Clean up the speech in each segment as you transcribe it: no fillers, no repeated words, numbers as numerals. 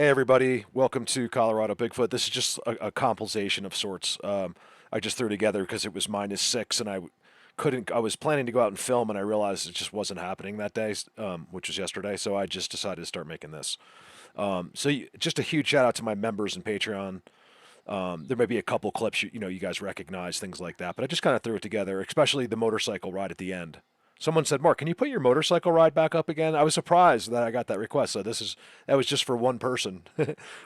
Hey everybody, welcome to Colorado Bigfoot. This is just a compilation of sorts. I just threw together because it was -6 and I couldn't. I was planning to go out and film, and I realized it just wasn't happening that day, which was yesterday. So I just decided to start making this. Just a huge shout out to my members and Patreon. There may be a couple clips you guys recognize, things like that, but I just kind of threw it together, especially the motorcycle ride at the end. Someone said, "Mark, can you put your motorcycle ride back up again?" I was surprised that I got that request. So that was just for one person,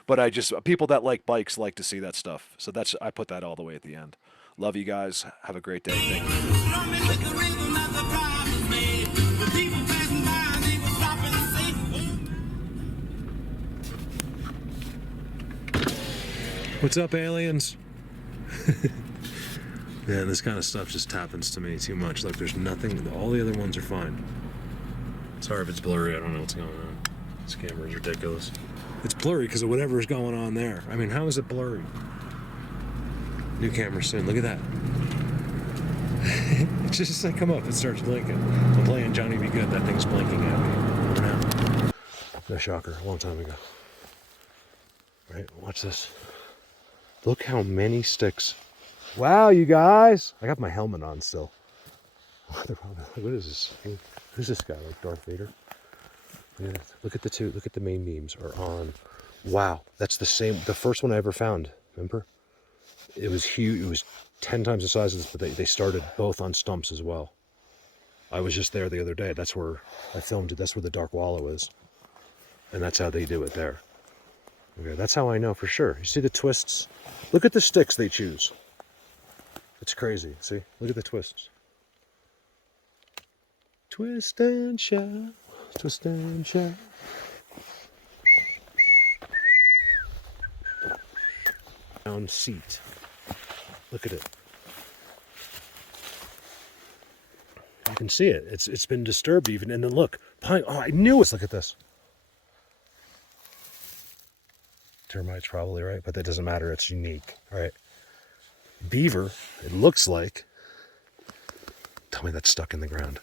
but I just people that like bikes like to see that stuff. So I put that all the way at the end. Love you guys. Have a great day. Thank you. What's up, aliens? Man, this kind of stuff just happens to me too much. Like, there's nothing, all the other ones are fine. Sorry if it's blurry, I don't know what's going on. This camera is ridiculous. It's blurry because of whatever's going on there. I mean, how is it blurry? New camera soon, look at that. It's just like, come up, it starts blinking. I'm playing Johnny Be Good, that thing's blinking at me. Now. No shocker, a long time ago. Right, watch this. Look how many sticks. Wow, you guys! I got my helmet on still. What is this? Who's this guy? Like Darth Vader? Look at the two. Look at the main beams are on. Wow, that's the same. The first one I ever found. Remember? It was huge. It was 10 times the size of this, but they started both on stumps as well. I was just there the other day. That's where I filmed it. That's where the Dark Wallow is, and that's how they do it there. Okay, that's how I know for sure. You see the twists? Look at the sticks they choose. It's crazy. See? Look at the twists. Twist and shout. Twist and shout. Down seat. Look at it. You can see it. It's been disturbed even. And then look. Pine. Oh, I knew it. Look at this. Termites probably, right? But that doesn't matter. It's unique. All right. Beaver, it looks like. Tell me that's stuck in the ground.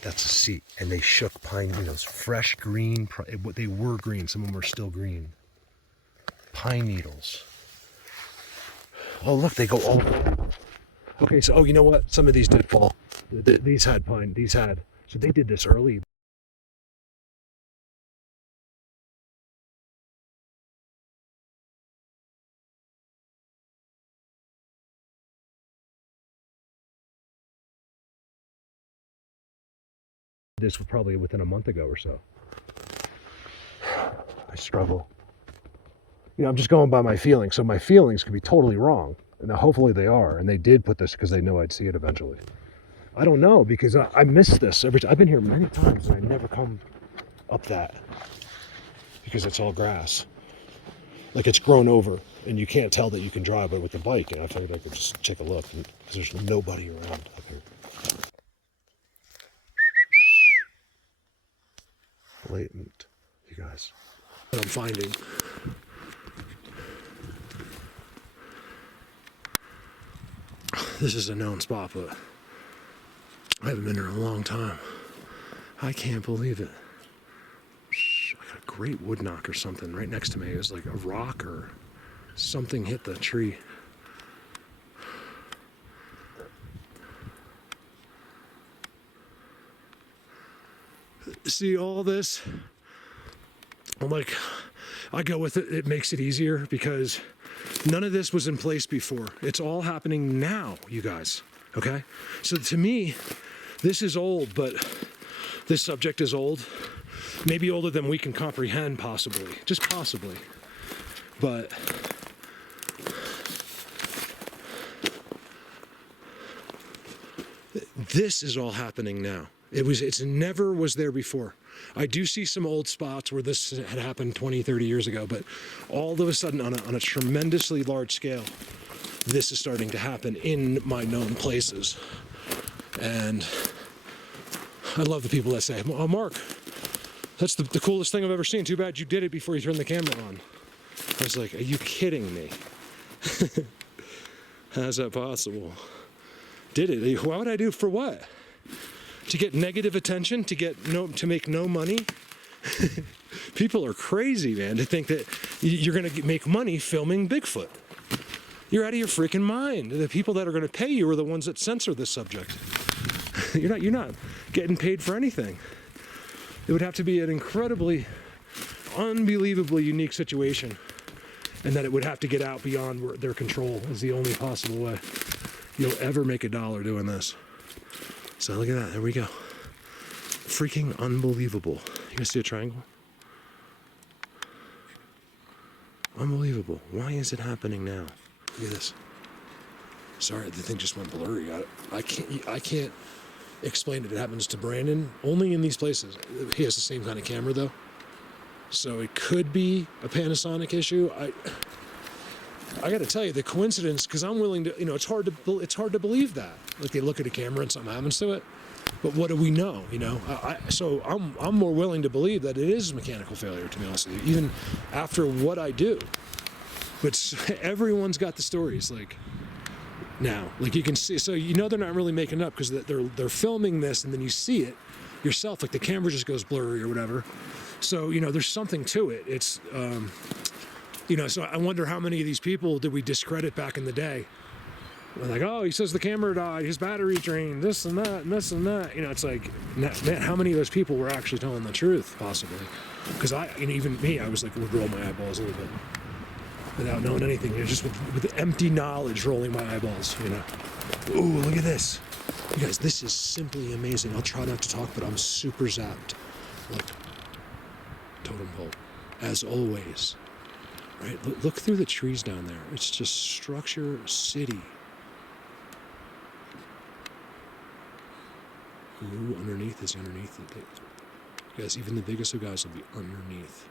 That's a seat. And they shook pine needles. Fresh green. They were green. Some of them are still green. Pine needles. Oh, look, they go all. Okay, so, oh, you know what? Some of these did fall. These had pine. These had. So they did this early. This was probably within a month ago or so. I struggle. You know, I'm just going by my feelings. So my feelings could be totally wrong. And now hopefully they are. And they did put this because they knew I'd see it eventually. I don't know, because I miss this every time. I've been here many times and I never come up that because it's all grass. Like, it's grown over and you can't tell that you can drive it with the bike. And I figured I could just take a look because there's nobody around up here. Blatant, you guys. What I'm finding. This is a known spot, but I haven't been here in a long time. I can't believe it. I got a great wood knock or something right next to me. It was like a rock or something hit the tree. See all this? I'm like, I go with it. It makes it easier because none of this was in place before. It's all happening now, you guys. Okay? So to me, this is old, but this subject is old. Maybe older than we can comprehend, possibly. Just possibly. But this is all happening now. It's never was there before. I do see some old spots where this had happened 20, 30 years ago, but all of a sudden on a tremendously large scale, this is starting to happen in my known places. And I love the people that say, "Oh, Mark, that's the coolest thing I've ever seen. Too bad you did it before you turned the camera on." I was like, are you kidding me? How's that possible? Did it? Why would I do it for what? To get negative attention, to make no money. People are crazy, man, to think that you're going to make money filming Bigfoot. You're out of your freaking mind. The people that are going to pay you are the ones that censor this subject. You're not getting paid for anything. It would have to be an incredibly, unbelievably unique situation, and that it would have to get out beyond their control is the only possible way you'll ever make $1 doing this. So look at that. There we go. Freaking unbelievable. You guys see a triangle? Unbelievable. Why is it happening now? Look at this. Sorry, the thing just went blurry. I can't explain it. It happens to Brandon only in these places. He has the same kind of camera though, so it could be a Panasonic issue. I got to tell you the coincidence, because I'm willing to. It's hard to believe that. Like they look at a camera and something happens to it. But what do we know? So I'm more willing to believe that it is mechanical failure, to be honest with you, even after what I do. But everyone's got the stories, like now, like you can see. So they're not really making it up, because they're filming this, and then you see it yourself, like the camera just goes blurry or whatever. So there's something to it. It's so I wonder how many of these people did we discredit back in the day. We're like, oh, he says the camera died, his battery drained, this and that, and this and that. It's like, man, how many of those people were actually telling the truth, possibly? Because even me, I was like, would roll my eyeballs a little bit without knowing anything. Just with empty knowledge rolling my eyeballs, Ooh, look at this. You guys, this is simply amazing. I'll try not to talk, but I'm super zapped. Look, totem pole, as always. Right, look through the trees down there. It's just structure city. Ooh, underneath is underneath it. Guys, even the biggest of guys will be underneath.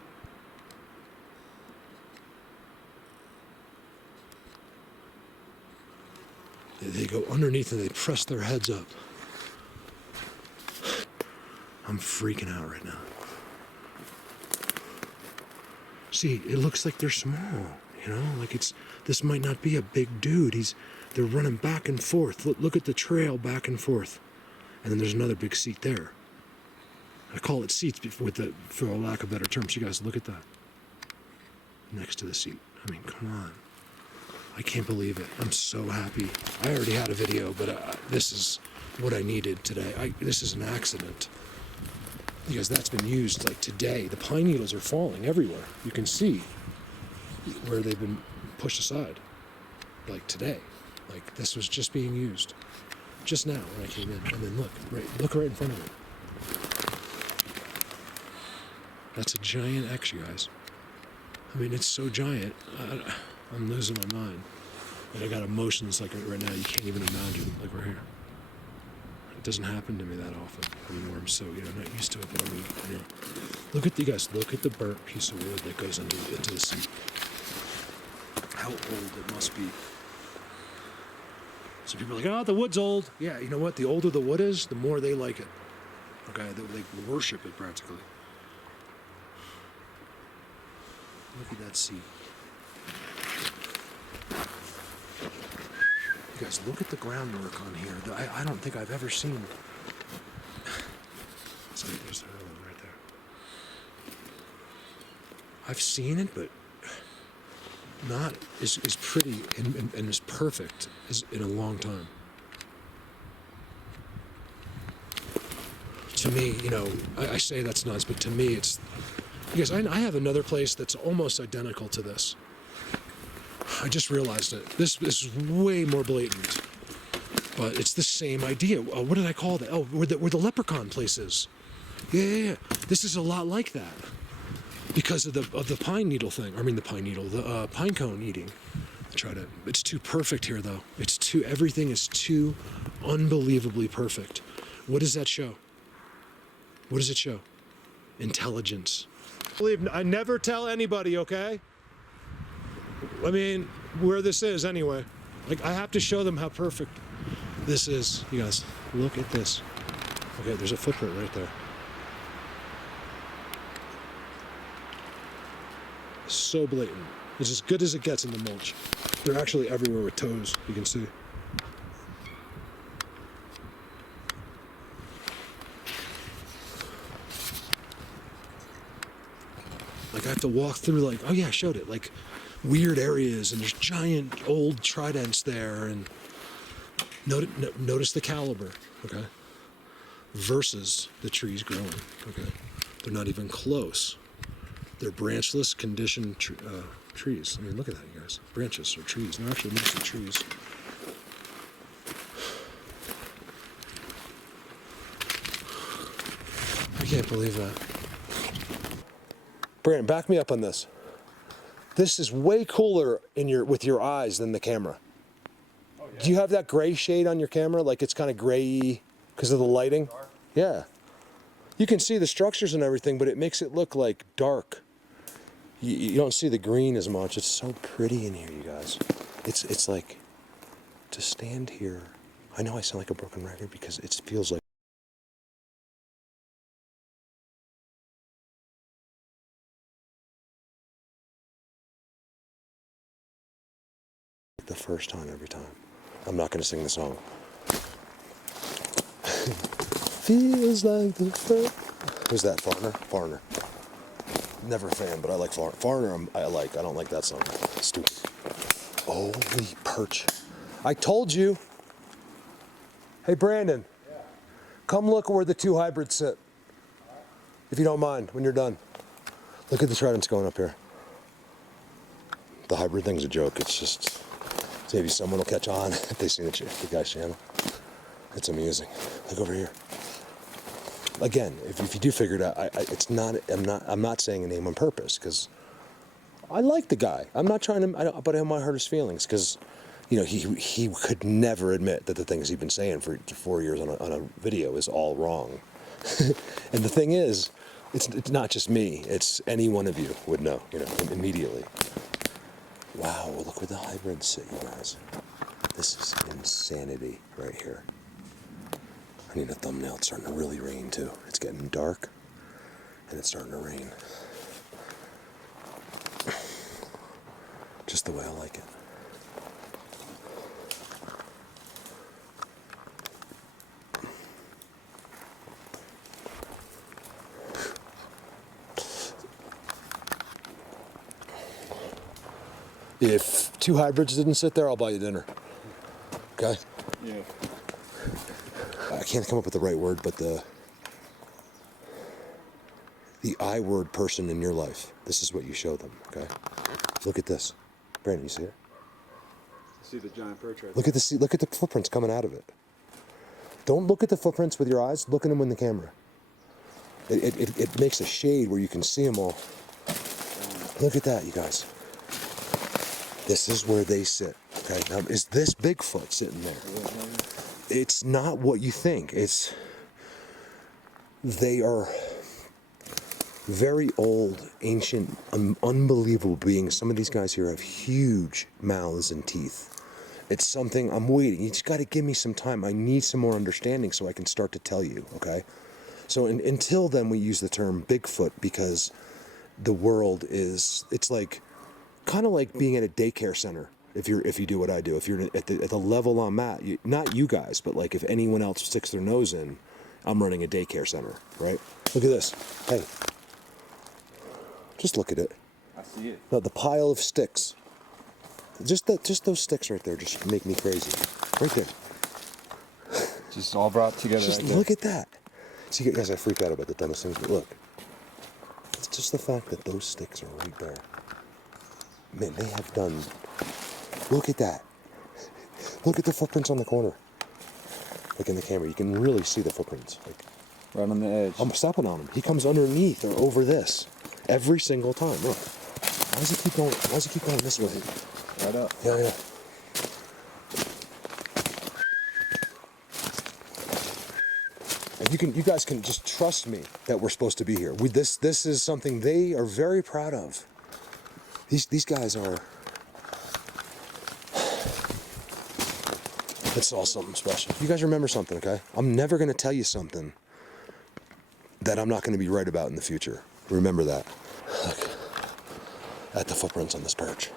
They go underneath and they press their heads up. I'm freaking out right now. See, it looks like they're small, like this might not be a big dude. They're running back and forth. Look at the trail back and forth. And then there's another big seat there. I call it seats for a lack of better terms. You guys look at that. Next to the seat. I mean, come on. I can't believe it. I'm so happy. I already had a video, but this is what I needed today. This is an accident. Because that's been used like today. The pine needles are falling everywhere. You can see where they've been pushed aside. Like today. Like this was just being used. Just now when I came in. And then look right in front of me. That's a giant X, you guys. I mean, it's so giant. I'm losing my mind. And I got emotions like right now you can't even imagine. Like we're here. It doesn't happen to me that often anymore. I'm so not used to it, but look at the burnt piece of wood that goes into the seat. How old it must be. So people are like, oh, the wood's old. Yeah, you know what? The older the wood is, the more they like it. Okay, they worship it practically. Look at that seat. You guys, look at the groundwork on here. I don't think I've ever seen. So there's the railroad right there. I've seen it, but not as pretty and as perfect as in a long time. To me, I say that's nuts, but to me, it's. You guys, I have another place that's almost identical to this. I just realized it. This is way more blatant, but it's the same idea. What did I call that? Oh, where the leprechaun place is. Yeah. This is a lot like that because of the pine needle thing. I mean, the pine cone eating. It's too perfect here, though. Everything is too unbelievably perfect. What does that show? What does it show? Intelligence. I never tell anybody, okay? I mean, where this is anyway. Like, I have to show them how perfect this is. You guys, look at this. Okay, there's a footprint right there. So blatant. It's as good as it gets in the mulch. They're actually everywhere with toes, you can see. Like I have to walk through like, oh yeah, I showed it, like weird areas, and there's giant old tridents there, and notice the caliber, okay, versus the trees growing, okay. They're not even close. They're branchless, conditioned trees. I mean, look at that, you guys. Branches or trees. They're actually mostly trees. I can't believe that. Brandon, back me up on this. This is way cooler with your eyes than the camera. Oh, yeah. Do you have that gray shade on your camera? Like it's kind of gray because of the lighting? Dark. Yeah. You can see the structures and everything, but it makes it look like dark. You don't see the green as much. It's so pretty in here, you guys. It's like to stand here. I know I sound like a broken record because it feels like the first time every time. I'm not going to sing the song. Feels like the first. Who's that? Foreigner. Never a fan, but I like Foreigner. I don't like that song. Stupid. Holy Perch. I told you. Hey, Brandon. Yeah. Come look where the two hybrids sit. If you don't mind, when you're done. Look at the tridents going up here. The hybrid thing's a joke. It's just, maybe someone will catch on if they see the guy's channel. It's amusing. Look over here. Again, if you do figure it out, I'm not saying a name on purpose because I like the guy. I'm not trying to, but I don't want to hurt his feelings because, you know, he could never admit that the things he's been saying for 4 years on a video is all wrong. And the thing is, it's not just me. It's any one of you would know, you know, immediately. Wow, look where the hybrids sit, you guys. This is insanity right here. I need a thumbnail. It's starting to really rain too. It's getting dark and it's starting to rain. Just the way I like it. If two hybrids didn't sit there, I'll buy you dinner. Okay? Yeah. I can't come up with the right word, but the I word person in your life. This is what you show them, okay? Look at this. Brandon, you see it? I see the giant perch right Look at the footprints coming out of it. Don't look at the footprints with your eyes, look at them in the camera. It makes a shade where you can see them all. Look at that, you guys. This is where they sit, okay? Now, is this Bigfoot sitting there? It's not what you think. They are very old, ancient, unbelievable beings. Some of these guys here have huge mouths and teeth. It's something I'm waiting. You just got to give me some time. I need some more understanding so I can start to tell you, okay? So until then, we use the term Bigfoot because the world it's like, kind of like being at a daycare center. If you do what I do, if you're at the level I'm at, not you guys, but like if anyone else sticks their nose in, I'm running a daycare center, right? Look at this. Hey, just look at it. I see it. No, the pile of sticks. Just those sticks right there just make me crazy. Right there. Just all brought together. Just right look there. at that. See, guys, I freak out about the dumbest things, but look. It's just the fact that those sticks are right there. Man, they have done. Look at that. Look at the footprints on the corner. Like in the camera, you can really see the footprints. Like, Right on the edge. I'm stepping on him. He comes underneath or over this every single time. Look. Why does he keep going? Why does he keep going this way? Right up. Yeah. And you guys can just trust me that we're supposed to be here. This is something they are very proud of. These guys are. It's all something special. You guys remember something, okay? I'm never going to tell you something that I'm not going to be right about in the future. Remember that. Look at the footprints on this perch.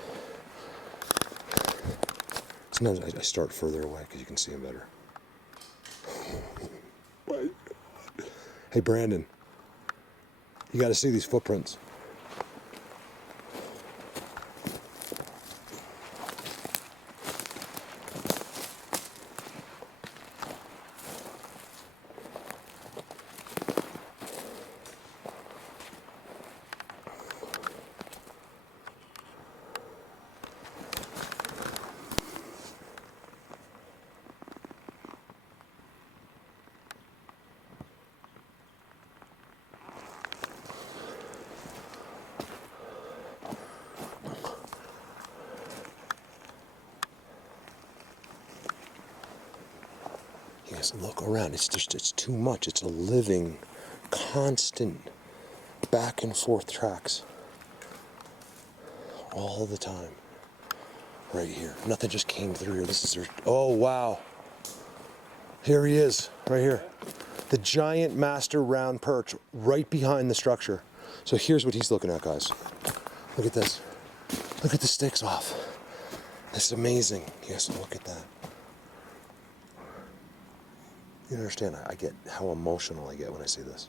Sometimes I start further away because you can see them better. Hey, Brandon, you got to see these footprints. Guys, look around. It's too much. It's a living, constant, back and forth tracks. All the time. Right here. Nothing just came through here. This is their... Oh, wow. Here he is, right here. The giant master round perch right behind the structure. So here's what he's looking at, guys. Look at this. Look at the sticks off. This is amazing. Yes, look at that. You understand, I get how emotional I get when I see this.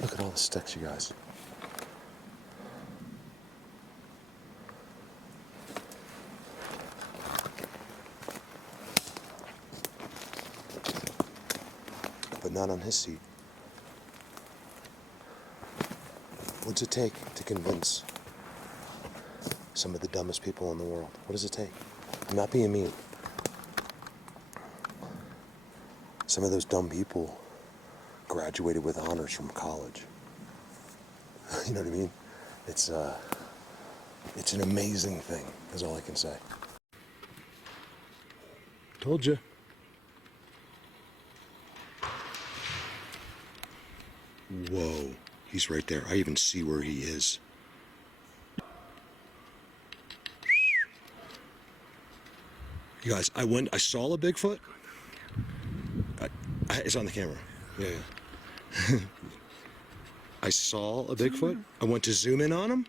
Look at all the sticks, you guys. But not on his seat. What's it take to convince some of the dumbest people in the world? What does it take? I'm not being mean. Some of those dumb people graduated with honors from college. You know what I mean? It's an amazing thing, is all I can say. Told you. Whoa, he's right there. I even see where he is. You guys, I saw a Bigfoot. It's on the camera. Yeah. I saw a Bigfoot. I went to zoom in on him.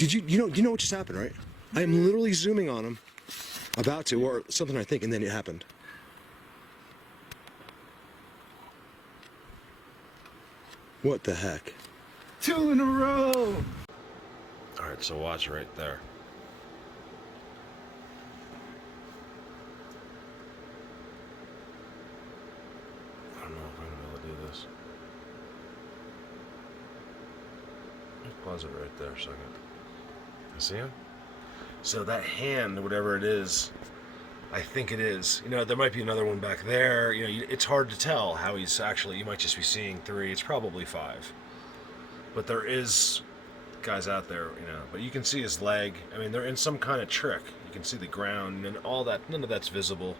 You know what just happened, right? I am literally zooming on him, about to, or something I think, and then it happened. What the heck? 2 in a row. All right, so watch right there. I don't know if I'm gonna be able to do this. Pause it right there a second. You see him? So that hand, whatever it is, I think it is. You know, there might be another one back there. You know, it's hard to tell how he's actually, you might just be seeing 3. It's probably 5. But there is guys out there, you know, but you can see his leg. I mean, they're in some kind of trick. You can see the ground and all that. None of that's visible.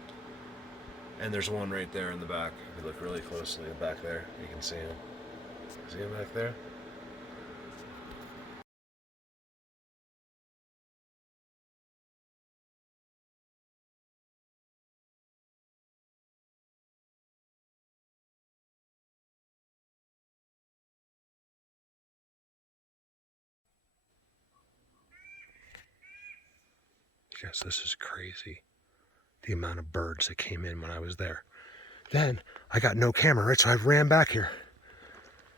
And there's one right there in the back. If you look really closely back there, you can see him. See him back there? Yes, this is crazy. The amount of birds that came in when I was there. Then I got no camera, right? So I ran back here.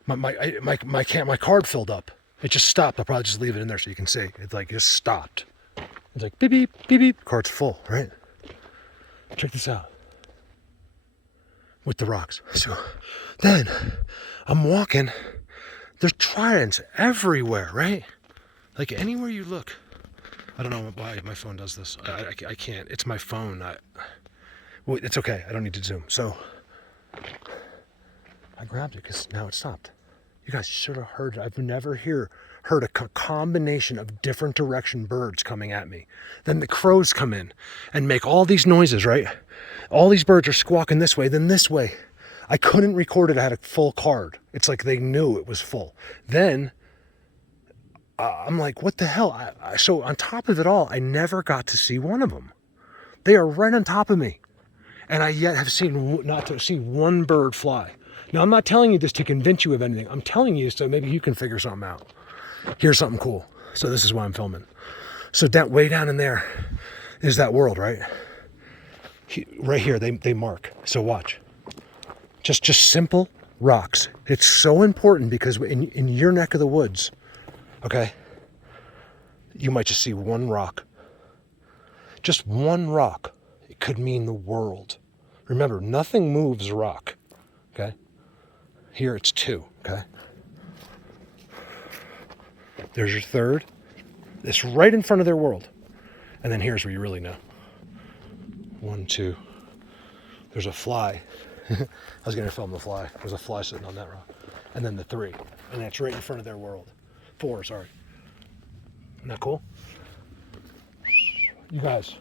My card filled up. It just stopped. I'll probably just leave it in there so you can see. It's like just stopped. It's like beep beep beep beep. Card's full, right? Check this out. With the rocks. So then I'm walking. There's tridents everywhere, right? Like anywhere you look. I don't know why my phone does this. I can't. It's my phone. Well, it's okay. I don't need to zoom. So I grabbed it because now it stopped. You guys should have heard it. I've never heard a combination of different direction birds coming at me. Then the crows come in and make all these noises, right? All these birds are squawking this way, then this way. I couldn't record it. I had a full card. It's like they knew it was full. Then I'm like, what the hell? So on top of it all, I never got to see one of them. They are right on top of me. And I yet have not to see one bird fly. Now, I'm not telling you this to convince you of anything. I'm telling you so maybe you can figure something out. Here's something cool. So this is why I'm filming. So way down in there is that world, right? Right here, they mark. So watch. Just simple rocks. It's so important because in your neck of the woods, okay, you might just see one rock. Just one rock. It could mean the world. Remember, nothing moves rock, okay? Here it's 2, okay? There's your third. It's right in front of their world. And then here's where you really know. 1, 2. There's a fly. I was going to film the fly. There's a fly sitting on that rock. And then the 3. And that's right in front of their world. 4, sorry. Isn't that cool? You guys,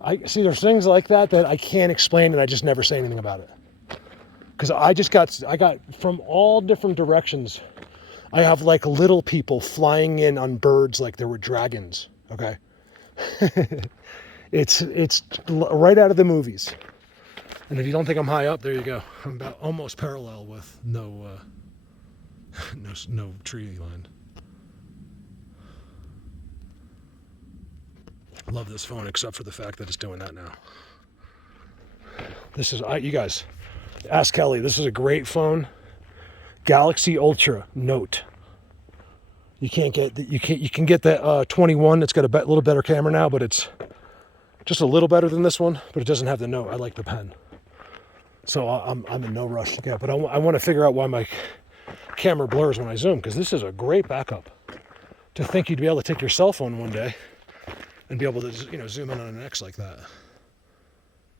I see there's things like that that I can't explain and I just never say anything about it. Because I got from all different directions. I have like little people flying in on birds like there were dragons. Okay. It's right out of the movies. And if you don't think I'm high up, there you go. I'm about almost parallel with no tree line. I love this phone except for the fact that it's doing that now. This is you guys ask Kelly. This is a great phone. Galaxy Ultra Note. You can get the 21. It's got a little better camera now, but it's just a little better than this one. But it doesn't have the Note. I like the pen, so I'm in no rush to get. But I want to figure out why my camera blurs when I zoom, because this is a great backup. To think you'd be able to take your cell phone one day and be able to zoom in on an X like that.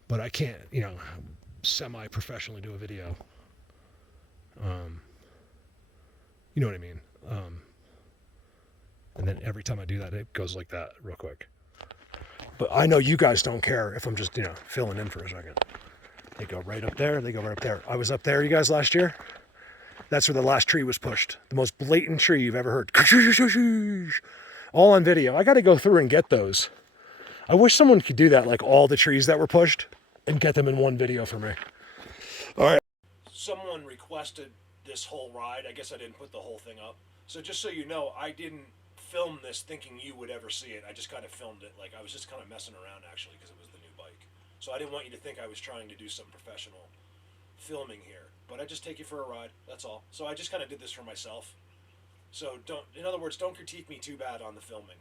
But I can't semi-professionally do a video. You know what I mean? And then every time I do that, it goes like that real quick. But I know you guys don't care if I'm just, filling in for a second. They go right up there. They go right up there. I was up there, you guys, last year. That's where the last tree was pushed. The most blatant tree you've ever heard. All on video. I got to go through and get those. I wish someone could do that, like all the trees that were pushed, and get them in one video for me. All right. Someone requested this whole ride. I guess I didn't put the whole thing up. So just so you know, I didn't film this thinking you would ever see it. I just kind of filmed it. Like I was just kind of messing around actually because it was the new bike. So I didn't want you to think I was trying to do some professional filming here. But I just take you for a ride. That's all. So I just kind of did this for myself. So in other words, don't critique me too bad on the filming.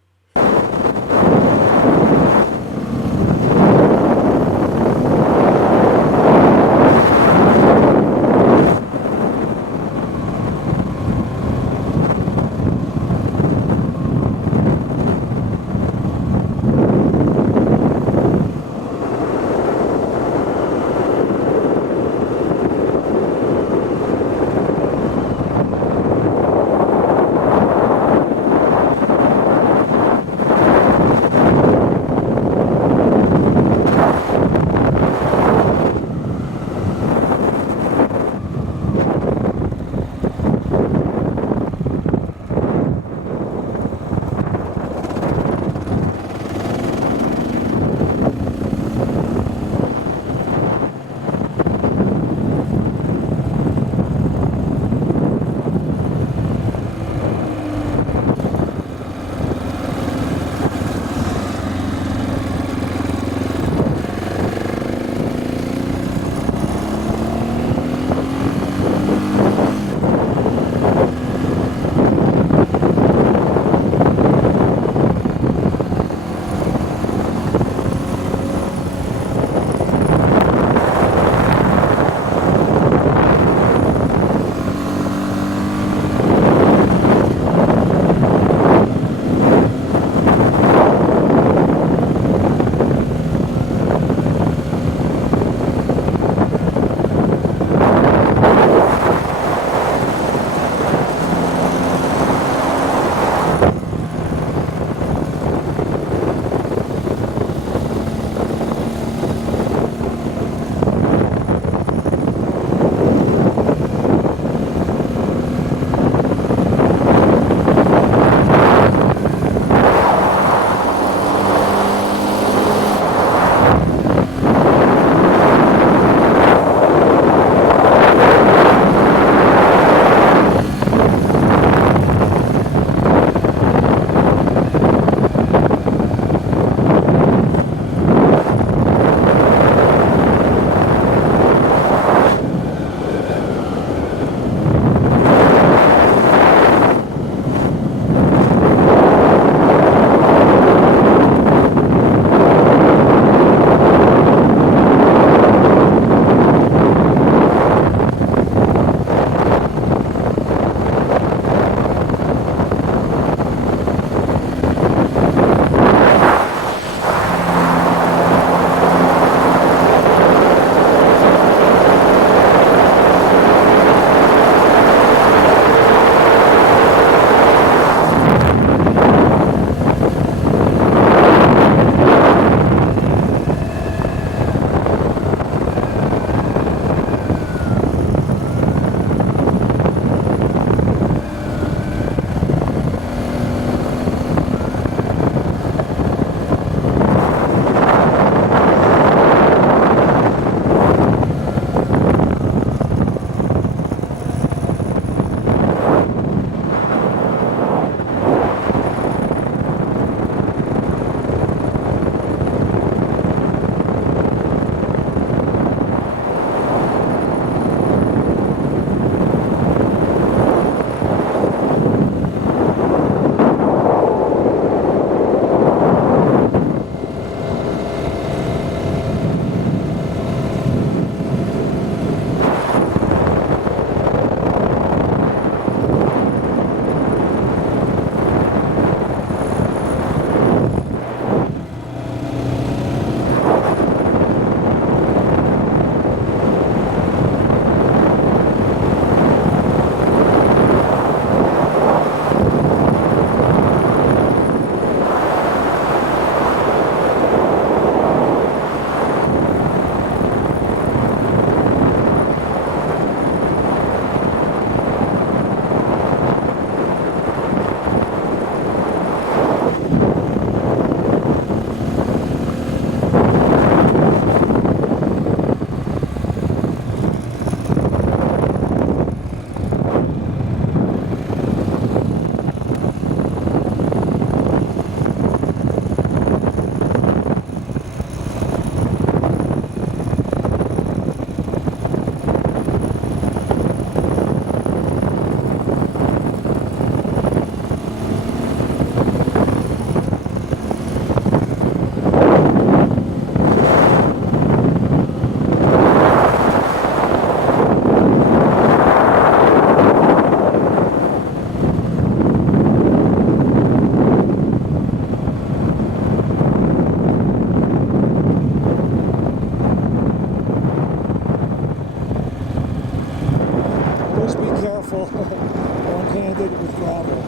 One-handed with gravel.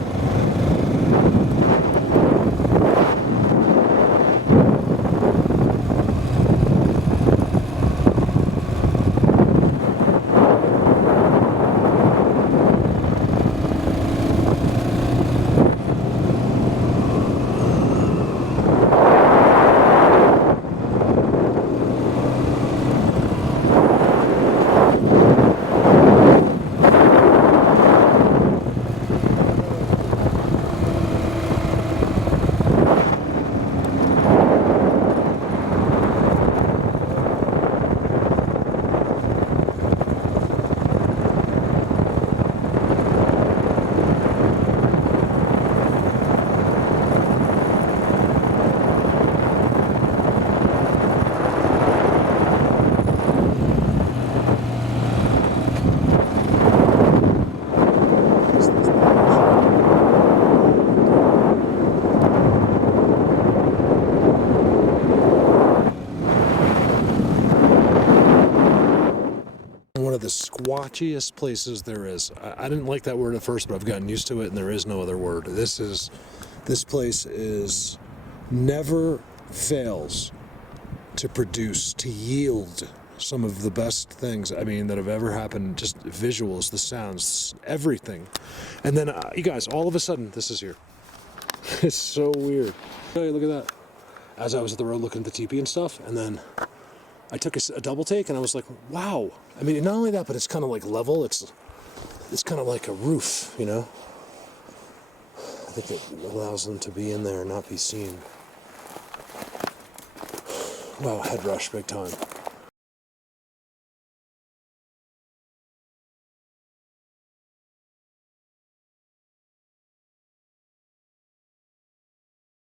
One of the squatchiest places there is. I didn't like that word at first, but I've gotten used to it, and there is no other word. This place is never fails to produce, to yield some of the best things, I mean, that have ever happened. Just visuals, the sounds, everything. And then, you guys, all of a sudden, this is here. It's so weird. Hey, look at that. As I was at the road looking at the teepee and stuff, and then I took a double take, and I was like, wow. I mean, not only that, but it's kind of like level. It's kind of like a roof, you know? I think it allows them to be in there and not be seen. Wow, head rush big time.